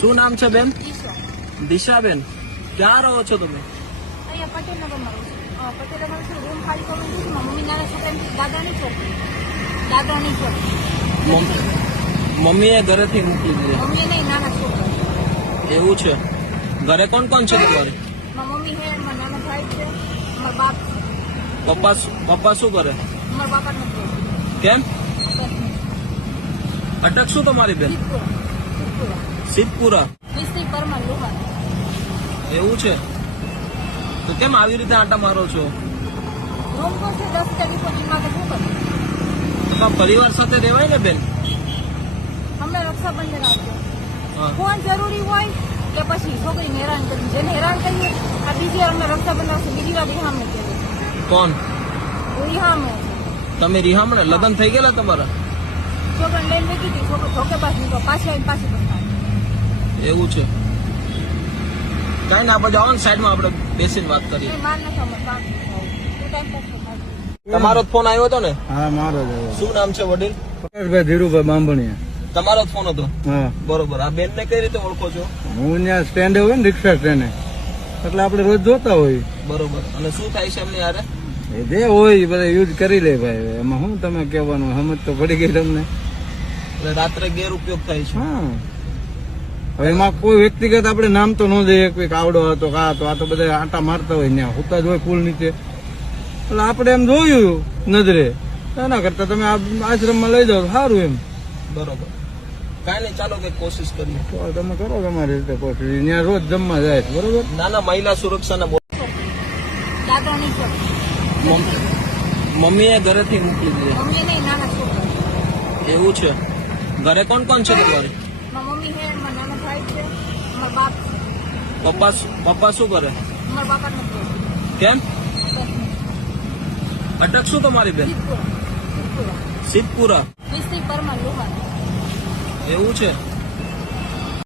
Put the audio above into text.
શું નામ છે બેન? ઈશો. દિશાબેન, ક્યાં રહો છો તમે? અહીંયા પટેલનગરમાં રહું છું. પટેલનગર છું. રૂમ ખાલી કરવું છું. મારા મમ્મી નાના છોકરાની દાદાની છોકરી. મમ્મીએ ઘરેથી મૂકી દીધી. મમ્મી નહીં, નાના છોકરા. એવું છે. ઘરે કોણ કોણ છે તમારે? મારા મમ્મી છે, મારા નાના ભાઈ છે, મારા બાપ છે. પપ્પા શું કરે? મારા બાપા નથી. કેમ અટક શું તમારી બેન? સિદ્ધપુરા. મિસ્ત્રી પરમાર લોહાર. એવું છે. તો કેમ આવી રીતે આટા મારો છો? રૂમ તો છે 10 ડિપોઝિટ માટે શું કરું? તમારા પરિવાર સાથે રહેવાય ને બેન? હમણાં રક્ષાબંધન આવશે. હા. ફોન જરૂરી હોય કે પછી છોકરીને હેરાન કરવી? જેને હેરાન કરીએ આ બીજી વાર હમણાં રક્ષાબંધન આવશે. બીજી વાર રિહામને કહેવાય. કોણ? રિહામે તમે રિહામણે લગ્ન થઈ ગયેલા તમારા? છોકરાને લઈને મૂકી હતી. છોકરો ધોકેબાજ નીકળો. પાછી આવીને પાછી બતાવે. એવું છે. કઈ ના, આપણે જાઓ ને સાઈડમાં, આપણે બેસીને વાત કરીએ. માર નથી અમારે કામ. તું ટાઈમ પાસ કર. તમારો જ ફોન આવ્યો હતો ને? હા, મારો જ આવ્યો. શું નામ છે વડીલ? પટેલભાઈ ધીરુભાઈ બાંભણિયા. તમારો જ ફોન હતો? હા, બરોબર. આ બેન ને કઈ રીતે ઓળખો છો? હું ત્યાં સ્ટેન્ડે હોય ને, રિક્ષા સ્ટેન્ડે, એટલે આપણે રોજ જોતા હોય. બરોબર. અને શું થાય છે એમને યારે? એ જે હોય બધા યુઝ કરી લે ભાઈ. એમાં શું તમે કહેવાનું, સમજ તો પડી ગઈ તમને. એટલે રાત્રે ગેરઉપયોગ થાય છે. હા, હવે એમાં કોઈ વ્યક્તિગત આપણે નામ તો ન દઈએ. કોઈ આવડો હતો કા તો આ તો બધા આટા મારતા હોય ત્યાં હોતા જ હોય પુલ નીચે. એટલે આપણે એમ જોયું નજરે, એના કરતા તમે આશ્રમમાં લઈ જાઓ સારું એમ. બરોબર. કઈ નહીં, ચાલો કઈ કોશિશ કરીએ. તો તમે કરો તમારી રીતે કોશિશ. ત્યાં રોજ જમવા જાય છે, બરોબર. નાના મહિલા સુરક્ષાના દાદાની છોકરી. મમ્મીએ ઘરેથી મૂકી દીધી. મમ્મી નહીં, નાના છોકરા. એવું છે. ઘરે કોણ કોણ છે તમારે? મારા મમ્મી છે, મારા નાના ભાઈ છે, મારા બાપ છે. પપ્પા શું કરે? મારા બાપા નથી. કેમ અટક શું તમારી બેન? સિદ્ધપુરા. સિદ્ધપુરા. મિસ્ત્રી પરમાર લોહાર. એવું છે.